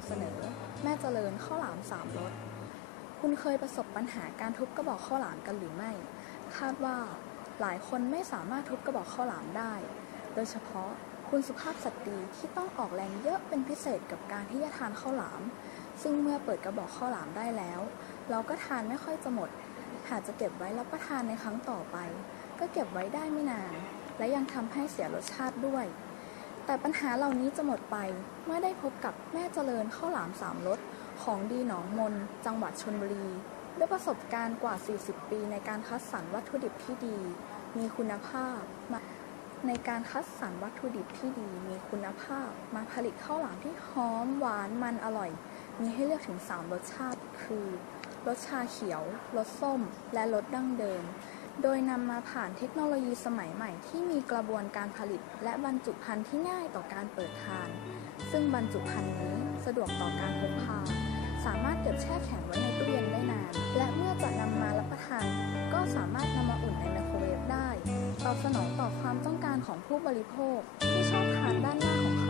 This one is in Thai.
ำเสนอ แม่เจริญข้าวหลามสามรสคุณเคยประสบปัญหาการทุบกระบอกข้าวหลามกันหรือไม่ คาดว่าหลายคนไม่สามารถทุบกระบอกข้าวหลามได้ โดยเฉพาะคุณสุภาพสตรีที่ต้องออกแรงเยอะเป็นพิเศษกับการที่จะทานข้าวหลาม ซึ่งเมื่อเปิดกระบอกข้าวหลามได้แล้ว เราก็ทานไม่ค่อยจะหมด หากจะเก็บไว้รับประทานในครั้งต่อไป ก็เก็บไว้ได้ไม่นาน และยังทำให้เสียรสชาติด้วย แต่ปัญหาเหล่านี้จะหมดไปเมื่อได้พบกับแม่เจริญข้าวหลามสามรสของดีหนองมน จังหวัดชนบุรี ด้วยประสบการณ์กว่า 40 ปีในการคัดสรรวัตถุดิบที่ดี มีคุณภาพมาในการคัดสรรวัตถุดิบที่ดี มีคุณภาพ มาผลิตข้าวหลามที่หอมหวานมันอร่อย มีให้เลือกถึง 3 รสชาติ คือรสชาเขียว รสส้ม และรสดั้งเดิม โดยนำมาผ่านเทคโนโลยีสมัยใหม่ที่มีกระบวนการผลิต และบรรจุภัณฑ์ที่ง่ายต่อการเปิดทาน ซึ่งบรรจุภัณฑ์นี้สะดวกต่อการพกพา สามารถเก็บแช่แข็งไว้ในตู้เย็นได้นาน และเมื่อจะนำมารับประทาน ก็สามารถนำมาอุ่นในไมโครเวฟได้ ตอบสนองต่อความต้องการของผู้บริโภคที่ชอบทานด้านหน้าของข้าวหลามขา